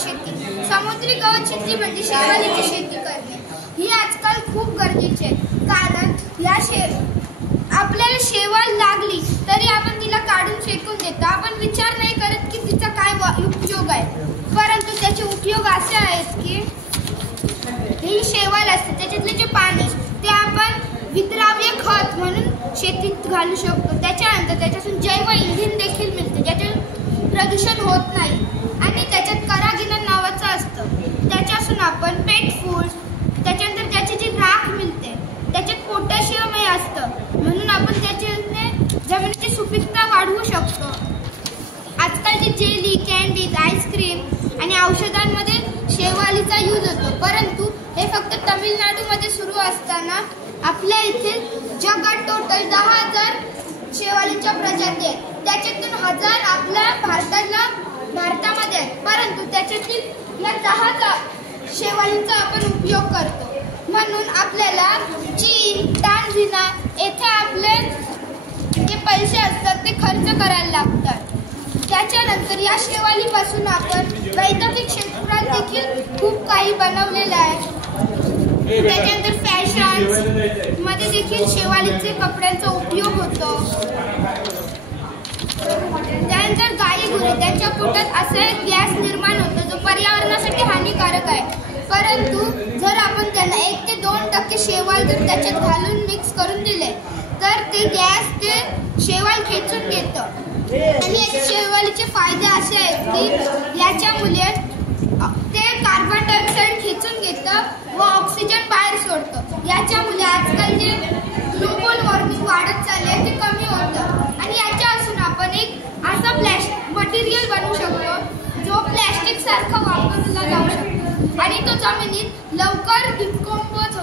गवत शेती. समुद्री गवत शेती म्हणजे शेवाळीची शेती करणे ही आजकाल खूप गरजेची आहे. कारण आपल्याला शेवाळ लागली तरी आपण तिला काढून फेकून देतो. आपण विचार नाही करत की तिचा काय उपयोग आहे. परंतु त्याचे उपयोग असे आहेत की ही शेवाळ असते त्याच्यातले जे पाणी ते आपण विद्राव्य खत म्हणून शेतीत घालू शकतो. त्याच्यानंतर त्याच्यातून जैव इंधन देखील मिळते ज्याच्यातून प्रदूषण होत नाही आणि त्याच्यात करागिनं नावाचं असतं. त्याच्यापासून आपण पेट फूड्स, त्याच्यानंतर त्याची जी राख मिळते त्याच्यात पोटॅशियमही असतं म्हणून आपण त्याच्याने जमिनीची सुपीकता वाढवू शकतो. आजकालची जेली, कॅन्डीज, आईस्क्रीम आणि औषधांमध्ये शेवाळीचा यूज होतो. परंतु हे फक्त तमिळनाडूमध्ये सुरू असताना आपल्या इथे जगात टोटल 10,000 शेवाळीच्या प्रजाती आहेत. त्याच्यातून 1000 आपल्या भारतामध्ये आहेत. परंतु त्याच्यातील या 10 शेवाळींचा आपण उपयोग करतो. म्हणून आपल्याला चीन, टांझानिया येथे आपले जे पैसे असतात ते खर्च करायला लागतात. त्याच्यानंतर या शेवाळीपासून आपण वैद्यकीय क्षेत्रात देखील खूप काही बनवलेलं आहे. त्याच्यानंतर फॅशन मध्ये देखील शेवाळीचे कपड्यांचा उपयोग होतो. त्यानंतर गाई गुरे त्यांच्या पोटात असा गॅस निर्माण होतो जो पर्यावरणासाठी हानिकारक आहे. परंतु जर आपण त्यांना 1 ते 2% शेवाळ जर त्याच्यात घालून मिक्स करून दिले तर ते गॅस ते शेवाळ खेचून घेतं. आणि या शेवाळीचे फायदे असे आहेत की याच्यामुळे ते कार्बन डायऑक्साईड खेचून घेतं व ऑक्सिजन बाहेर सोडतं. याच्यामुळे आजकाल जे ग्लोबल वॉर्मिंग वाढत चालले ते कमी होतं. आणि याच्यापासून आपण एक असा मटेरियल बनवू शकतो जो प्लॅस्टिक सारखा वापरला जाऊ शकतो आणि तो जमिनीत लवकर डिकंपोज